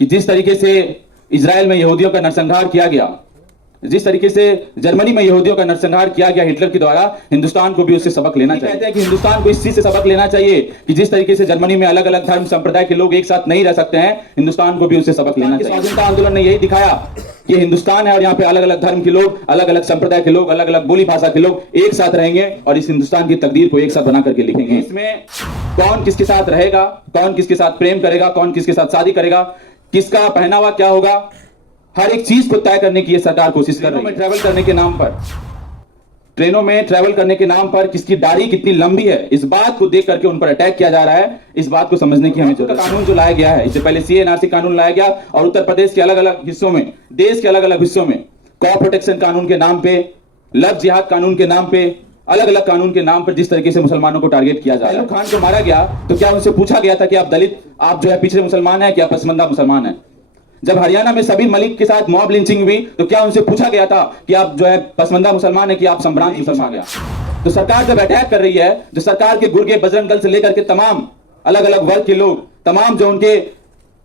कि जिस तरीके से इजराइल में यहूदियों का नरसंहार किया गया, जिस तरीके से जर्मनी में यहूदियों का नरसंहार किया गया हिटलर के द्वारा, हिंदुस्तान को भी उससे सबक लेना चाहिए। कहते हैं कि हिंदुस्तान को इस चीज से सबक लेना चाहिए कि जिस तरीके से जर्मनी में अलग अलग धर्म संप्रदाय के लोग एक साथ नहीं रह सकते हैं, हिंदुस्तान को भी उससे सबक लेना चाहिए। स्वाधीनता आंदोलन ने यही दिखाया कि हिंदुस्तान है और यहाँ पे अलग अलग धर्म के लोग, अलग अलग संप्रदाय के लोग, अलग अलग बोली भाषा के लोग एक साथ रहेंगे और इस हिंदुस्तान की तकदीर को एक साथ बना करके लिखेंगे। इसमें कौन किसके साथ रहेगा, कौन किसके साथ प्रेम करेगा, कौन किसके साथ शादी करेगा, किसका पहनावा क्या होगा, हर एक चीज को तय करने की ये सरकार कोशिश कर रही है। ट्रैवल करने के नाम पर, ट्रेनों में ट्रैवल करने के नाम पर किसकी दाढ़ी कितनी लंबी है, इस बात को देख करके उन पर अटैक किया जा रहा है। इस बात को समझने की हमें जरूरत है। कानून जो लाया गया है, इससे पहले सीएनआरसी कानून लाया गया और उत्तर प्रदेश के अलग अलग हिस्सों में, देश के अलग अलग हिस्सों में कॉ प्रोटेक्शन कानून के नाम पे, लव जिहाद कानून के नाम पे, अलग अलग कानून के नाम पर जिस तरीके से मुसलमानों को टारगेट किया जा रहा है। खान को मारा गया तो क्या उनसे पूछा गया था कि आप दलित, आप जो है पिछड़े मुसलमान है, क्या पसमंदा मुसलमान है? जब हरियाणा में सबीर मलिक के साथ मॉब लिंचिंग हुई तो क्या उनसे पूछा गया था कि आप जो है पसमंदा मुसलमान है कि आप संभ्रांत मुसलमान? गया तो सरकार जब अटैक कर रही है, जो सरकार के गुर्गे बजरंग दल से लेकर के तमाम अलग अलग वर्ग के लोग, तमाम जो उनके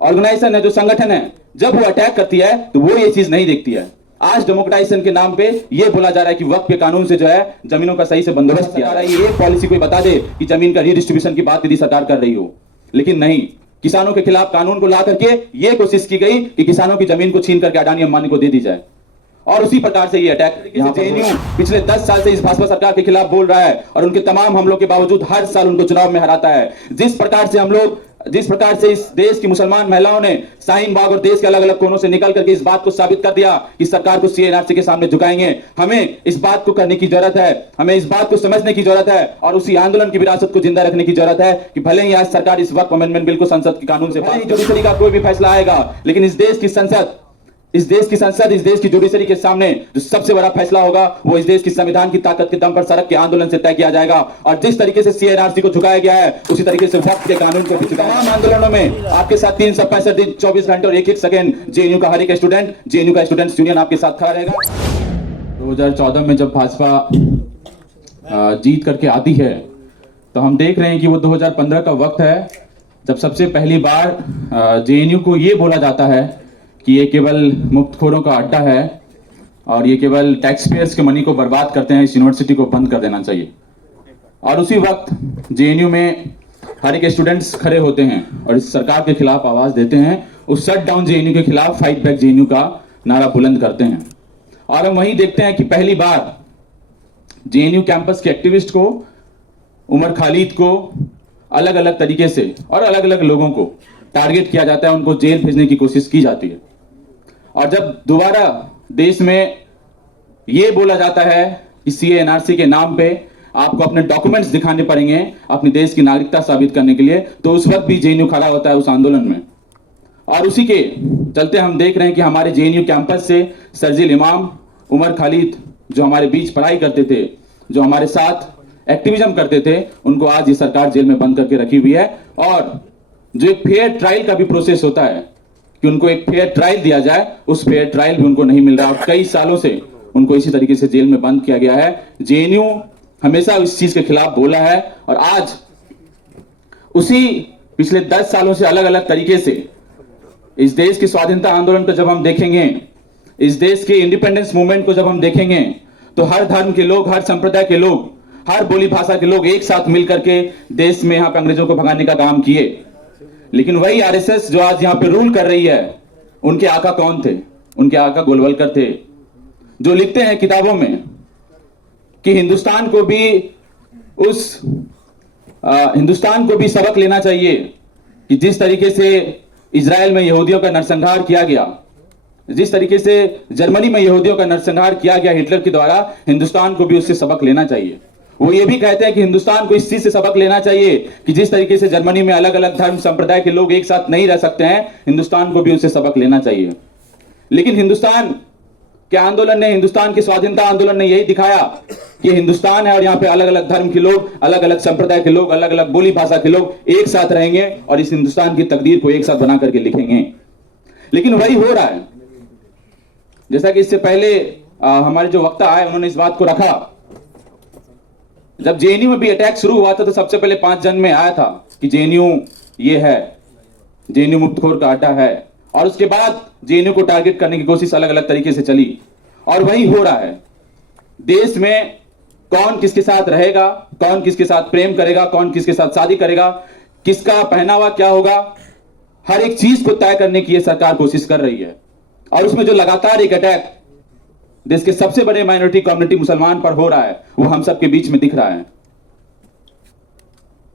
ऑर्गेनाइजेशन है, जो संगठन है, जब वो अटैक करती है तो वो ये चीज नहीं देखती है। आज डेमोक्रेटाइजेशन के नाम पे ये बोला जा रहा है कि वक्फ के कानून से जो है जमीनों का सही से बंदोबस्त किया जा रहा है। ये पॉलिसी कोई बता दे कि जमीन का रीडिस्ट्रीब्यूशन की बात यदि सरकार कर रही हो, लेकिन नहीं, किसानों के खिलाफ कानून को ला करके ये कोशिश की गई कि किसानों की जमीन को छीन करके अडानी अंबानी को दे दी जाए। और उसी प्रकार से ये अटैक जेएनयू पिछले 10 साल से इस भाजपा सरकार के खिलाफ बोल रहा है और उनके तमाम हमलों के बावजूद हर साल उनको चुनाव में हराता है। जिस प्रकार से इस देश की मुसलमान महिलाओं ने शाहीन बाग और देश के अलग अलग कोनों से निकल करके इस बात को साबित कर दिया कि सरकार को सीएनआरसी के सामने झुकाएंगे, हमें इस बात को करने की जरूरत है, हमें इस बात को समझने की जरूरत है और उसी आंदोलन की विरासत को जिंदा रखने की जरूरत है कि भले ही आज सरकार इस वक्त अमेंडमेंट बिल को संसद के कानून से पास, जुडिशरी का कोई भी फैसला आएगा, लेकिन इस देश की संसद, इस देश की जुडिशरी के सामने जो सबसे बड़ा फैसला होगा वो इस देश की संविधान की ताकत के दम पर सड़क के आंदोलन से तय किया जाएगा। और जिस तरीके से सीएनआरसी को झुकाया गया है उसी तरीके से वक्फ के कानून को भी झुकाया। तमाम आंदोलनों में आपके साथ 365 दिन 24 घंटे और 1-1 सेकंड जेएनयू का हर एक स्टूडेंट, जेएनयू का स्टूडेंट्स यूनियन आपके साथ खड़ा रहेगा। 2014 में जब भाजपा जीत करके आती है तो हम देख रहे हैं कि वो 2015 का वक्त है जब सबसे पहली बार जेएनयू को ये बोला जाता है कि ये केवल मुफ्तखोरों का अड्डा है और ये केवल टैक्स पेयर्स के मनी को बर्बाद करते हैं, इस यूनिवर्सिटी को बंद कर देना चाहिए। और उसी वक्त जेएनयू में हर एक स्टूडेंट्स खड़े होते हैं और इस सरकार के खिलाफ आवाज देते हैं, उस शट डाउन जेएनयू के खिलाफ फाइट बैक जेएनयू का नारा बुलंद करते हैं। और हम वही देखते हैं कि पहली बार जेएनयू कैंपस के एक्टिविस्ट को, उमर खालिद को अलग अलग तरीके से और अलग अलग लोगों को टारगेट किया जाता है, उनको जेल भेजने की कोशिश की जाती है। और जब दोबारा देश में यह बोला जाता है कि सीएनआरसी के नाम पे आपको अपने डॉक्यूमेंट्स दिखाने पड़ेंगे अपने देश की नागरिकता साबित करने के लिए, तो उस वक्त भी जेएनयू खड़ा होता है उस आंदोलन में। और उसी के चलते हम देख रहे हैं कि हमारे जेएनयू कैंपस से शर्जील इमाम, उमर खालिद जो हमारे बीच पढ़ाई करते थे, जो हमारे साथ एक्टिविज्म करते थे, उनको आज ये सरकार जेल में बंद करके रखी हुई है। और जो एक फेयर ट्रायल का भी प्रोसेस होता है कि उनको एक फेयर ट्रायल दिया जाए, उस फेयर ट्रायल भी उनको नहीं मिल रहा और कई सालों से उनको इसी तरीके से जेल में बंद किया गया है। जेएनयू हमेशा इस चीज के खिलाफ बोला है और आज उसी पिछले 10 सालों से अलग अलग तरीके से इस देश की स्वाधीनता आंदोलन को जब हम देखेंगे, इस देश के इंडिपेंडेंस मूवमेंट को जब हम देखेंगे, तो हर धर्म के लोग, हर संप्रदाय के लोग, हर बोली भाषा के लोग एक साथ मिलकर के देश में यहाँ पे अंग्रेजों को भगाने का काम किए। लेकिन वही आरएसएस जो आज यहाँ पे रूल कर रही है, उनके आका कौन थे? उनके आका गोलवलकर थे, जो लिखते हैं किताबों में कि हिंदुस्तान को भी सबक लेना चाहिए कि जिस तरीके से इजराइल में यहूदियों का नरसंहार किया गया, जिस तरीके से जर्मनी में यहूदियों का नरसंहार किया गया हिटलर के द्वारा, हिंदुस्तान को भी उससे सबक लेना चाहिए। वो ये भी कहते हैं कि हिंदुस्तान को इस चीज से सबक लेना चाहिए कि जिस तरीके से जर्मनी में अलग अलग धर्म संप्रदाय के लोग एक साथ नहीं रह सकते हैं, हिंदुस्तान को भी उससे सबक लेना चाहिए। लेकिन हिंदुस्तान के आंदोलन ने, हिंदुस्तान के स्वाधीनता आंदोलन ने यही दिखाया कि हिंदुस्तान है और यहाँ पे अलग अलग धर्म के लोग, अलग अलग संप्रदाय के लोग, अलग अलग बोली भाषा के लोग एक साथ रहेंगे और इस हिंदुस्तान की तकदीर को एक साथ बना करके लिखेंगे। लेकिन वही हो रहा है। जैसा कि इससे पहले हमारे जो वक्ता आए उन्होंने इस बात को रखा, जब जेएनयू में भी अटैक शुरू हुआ था तो सबसे पहले 5 जन में आया था कि जेएनयू ये है, जेएनयू मुफ्तखोर का अड्डा है और उसके बाद जेएनयू को टारगेट करने की कोशिश अलग अलग तरीके से चली, और वही हो रहा है। देश में कौन किसके साथ रहेगा, कौन किसके साथ प्रेम करेगा, कौन किसके साथ शादी करेगा, किसका पहनावा क्या होगा, हर एक चीज को तय करने की यह सरकार कोशिश कर रही है। और उसमें जो लगातार एक अटैक देश के सबसे बड़े माइनॉरिटी कम्युनिटी मुसलमान पर हो रहा है, वो हम सबके बीच में दिख रहा है।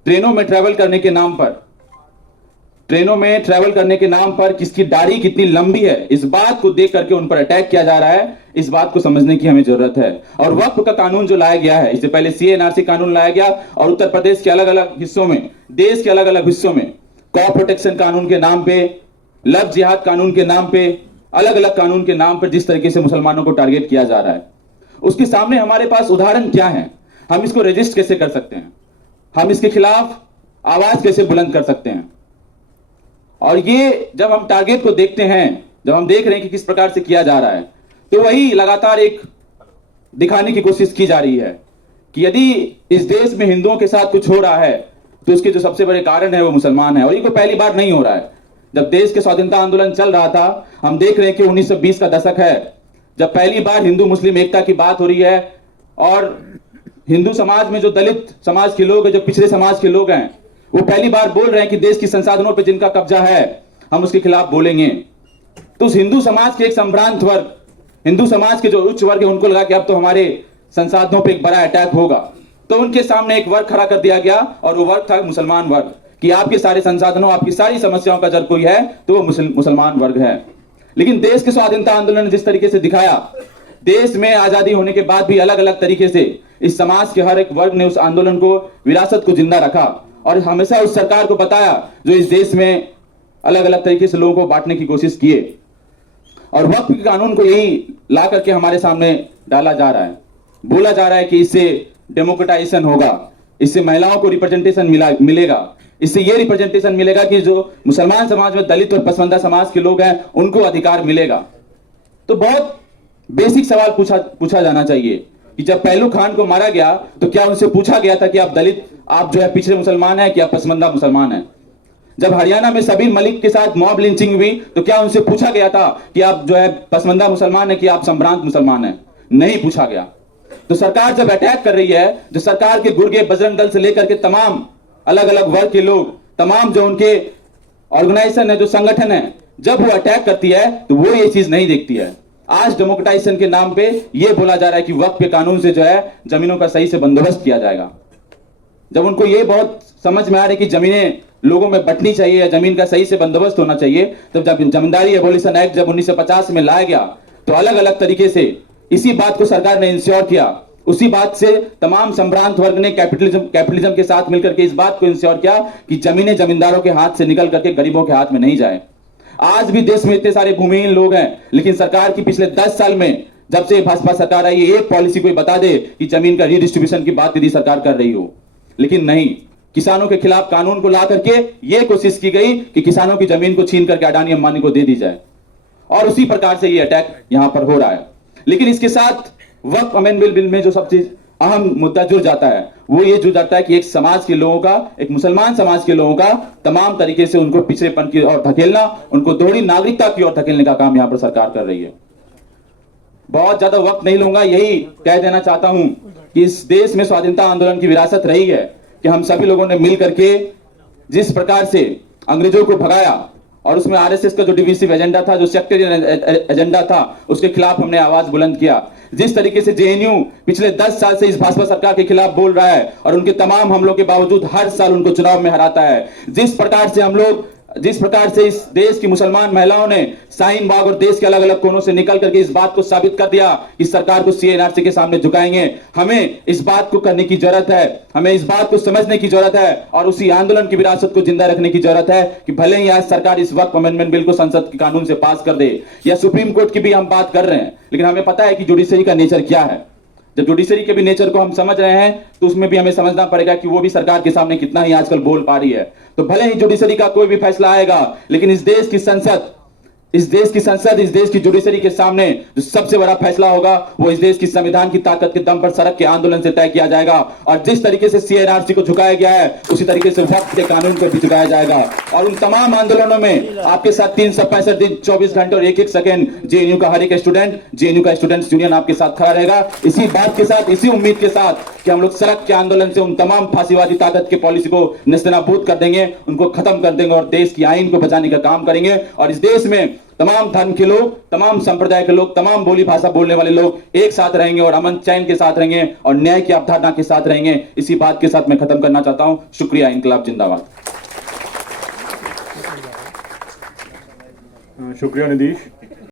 ट्रेनों में ट्रैवल करने के नाम पर किसकी दाढ़ी कितनी लंबी है, इस बात को देख करके उन पर अटैक किया जा रहा है। इस बात को समझने की हमें जरूरत है। और वक्फ का कानून जो लाया गया है, इससे पहले सीएनआरसी कानून लाया गया, और उत्तर प्रदेश के अलग अलग हिस्सों में, देश के अलग अलग हिस्सों में कॉ प्रोटेक्शन कानून के नाम पे, लव जिहाद कानून के नाम पे, अलग अलग कानून के नाम पर जिस तरीके से मुसलमानों को टारगेट किया जा रहा है, उसके सामने हमारे पास उदाहरण क्या है? हम इसको रजिस्ट कैसे कर सकते हैं? हम इसके खिलाफ आवाज कैसे बुलंद कर सकते हैं? और ये जब हम टारगेट को देखते हैं, जब हम देख रहे हैं कि किस प्रकार से किया जा रहा है, तो वही लगातार एक दिखाने की कोशिश की जा रही है कि यदि इस देश में हिंदुओं के साथ कुछ हो रहा है तो उसके जो सबसे बड़े कारण है वो मुसलमान है। और ये कोई पहली बार नहीं हो रहा है। जब देश के स्वाधीनता आंदोलन चल रहा था, हम देख रहे हैं कि 1920 का दशक है, जब पहली बार हिंदू मुस्लिम एकता की बात हो रही है, और हिंदू समाज में जो दलित समाज के लोग हैं, जो पिछड़े समाज के लोग हैं, वो पहली बार बोल रहे हैं कि देश की संसाधनों पर जिनका कब्जा है, हम उसके खिलाफ बोलेंगे। तो उस हिंदू समाज के एक संभ्रांत वर्ग, हिंदू समाज के जो उच्च वर्ग है, उनको लगा कि अब तो हमारे संसाधनों पर एक बड़ा अटैक होगा, तो उनके सामने एक वर्ग खड़ा कर दिया गया, और वो वर्ग था मुसलमान वर्ग, कि आपके सारे संसाधनों, आपकी सारी समस्याओं का जड़ कोई है तो वो मुसलमान वर्ग है। लेकिन देश के स्वाधीनता आंदोलन ने जिस तरीके से दिखाया, देश में आजादी होने के बाद भी अलग अलग तरीके से इस समाज के हर एक वर्ग ने उस आंदोलन को, विरासत को जिंदा रखा, और हमेशा उस सरकार को बताया जो इस देश में अलग अलग तरीके से लोगों को बांटने की कोशिश किए। और वक्फ के कानून को यही ला करके हमारे सामने डाला जा रहा है। बोला जा रहा है कि इससे डेमोक्रेटाइजेशन होगा, इससे महिलाओं को रिप्रेजेंटेशन मिलेगा, इससे ये रिप्रेजेंटेशन मिलेगा कि जो मुसलमान समाज में दलित और पसमानदा समाज के लोग हैं उनको अधिकार मिलेगा। तो बहुत बेसिक सवाल पूछा जाना चाहिए कि जब पहलू खान को मारा गया तो क्या उनसे पूछा गया था कि आप दलित, आप जो है पिछड़े मुसलमान हैं कि आप पसमानदा मुसलमान हैं? जब हरियाणा में सबीर मलिक के साथ मॉब लिंचिंग हुई तो क्या उनसे पूछा गया था कि आप जो है पसमानदा मुसलमान है कि आप संभ्रांत मुसलमान हैं? नहीं पूछा गया। तो सरकार जब अटैक कर रही है, जो सरकार के गुर्गे बजरंग दल से लेकर के तमाम अलग अलग वर्ग के लोग, तमाम जो उनके ऑर्गेनाइजेशन है, जो संगठन है, जब वो अटैक करती है तो वो ये चीज नहीं देखती है। आज डेमोक्रेटाइजेशन के नाम पे ये बोला जा रहा है कि वक्फ के कानून से जो है जमीनों का सही से बंदोबस्त किया जाएगा। जब उनको ये बहुत समझ में आ रहा है कि जमीनें लोगों में बंटनी चाहिए या जमीन का सही से बंदोबस्त होना चाहिए, तब जब जमींदारी एबोलिशन एक्ट जब 1950 में लाया गया तो अलग अलग तरीके से इसी बात को सरकार ने इंश्योर किया। उसी बात से तमाम संभ्रांत वर्ग ने कैपिटलिज्म के साथ मिलकर के इस बात को इंश्योर किया कि जमीनें जमींदारों के हाथ से निकल करके गरीबों के हाथ में नहीं जाए। आज भी देश में इतने सारे भूमिहीन लोग हैं, लेकिन सरकार की पिछले 10 साल में जब से भाजपा सरकार आई, एक पॉलिसी कोई बता दे कि जमीन का रीडिस्ट्रीब्यूशन की बात यदि सरकार कर रही हो। लेकिन नहीं, किसानों के खिलाफ कानून को ला करके यह कोशिश की गई कि किसानों की जमीन को छीन करके अडानी अंबानी को दे दी जाए, और उसी प्रकार से ये अटैक यहां पर हो रहा है। लेकिन इसके साथ वक्फ अमेंडमेंट बिल में जो सबसे अहम मुद्दा जुड़ जाता है वो ये जुड़ जाता है कि एक समाज के लोगों का, एक मुसलमान समाज के लोगों का तमाम तरीके से उनको पिछड़ेपन की ओर धकेलना, उनको दोहरी नागरिकता की ओर धकेलने का काम यहां पर सरकार कर रही है। बहुत ज्यादा वक्त नहीं लूंगा, यही कह देना चाहता हूं कि इस देश में स्वाधीनता आंदोलन की विरासत रही है कि हम सभी लोगों ने मिल करके जिस प्रकार से अंग्रेजों को भगाया, और उसमें आरएसएस का जो डिविसिव एजेंडा था, जो सेक्टेरियन एजेंडा था, उसके खिलाफ हमने आवाज बुलंद किया। जिस तरीके से जेएनयू पिछले 10 साल से इस भाजपा सरकार के खिलाफ बोल रहा है और उनके तमाम हमलों के बावजूद हर साल उनको चुनाव में हराता है, जिस प्रकार से इस देश की मुसलमान महिलाओं ने शाहीन बाग और देश के अलग अलग कोनों से निकल करके इस बात को साबित कर दिया कि सरकार को सीएनआरसी के सामने झुकाएंगे। हमें इस बात को करने की जरूरत है, हमें इस बात को समझने की जरूरत है, और उसी आंदोलन की विरासत को जिंदा रखने की जरूरत है कि भले ही आज सरकार इस वक्त अमेंडमेंट बिल को संसद के कानून से पास कर दे या सुप्रीम कोर्ट की भी हम बात कर रहे हैं, लेकिन हमें पता है कि जुडिशरी का नेचर क्या है। जब जुडिशरी के भी नेचर को हम समझ रहे हैं तो उसमें भी हमें समझना पड़ेगा कि वो भी सरकार के सामने कितना ही आजकल बोल पा रही है। तो भले ही जुडिशरी का कोई भी फैसला आएगा, लेकिन इस देश की संसद, इस देश की संसद, इस देश की जुडिशरी के सामने जो सबसे बड़ा फैसला होगा वो इस देश की संविधान की ताकत के दम पर सड़क के आंदोलन से तय किया जाएगा। और जिस तरीके से सीएनआरसी को झुकाया गया है उसी तरीके से वक्त के कानून को भी झुकाया जाएगा। और इन तमाम आंदोलनों में आपके साथ 365 दिन 24 घंटे और एक एक सेकंड जेएनयू का हर एक स्टूडेंट, जेएनयू का स्टूडेंट्स यूनियन आपके साथ खड़ा रहेगा। इसी बात के साथ, इसी उम्मीद के साथ कि हम लोग सड़क के आंदोलन से उन तमाम फांसीवादी ताकत के पॉलिसी को नेस्तनाबूद कर देंगे, उनको खत्म कर देंगे और देश की आईन को बचाने का काम करेंगे। और इस देश में तमाम धर्म के लोग, तमाम संप्रदाय के लोग, तमाम बोली भाषा बोलने वाले लोग एक साथ रहेंगे और अमन चैन के साथ रहेंगे और न्याय की अवधारणा के साथ रहेंगे। इसी बात के साथ मैं खत्म करना चाहता हूं। शुक्रिया। इंकलाब जिंदाबाद। शुक्रिया निधीश।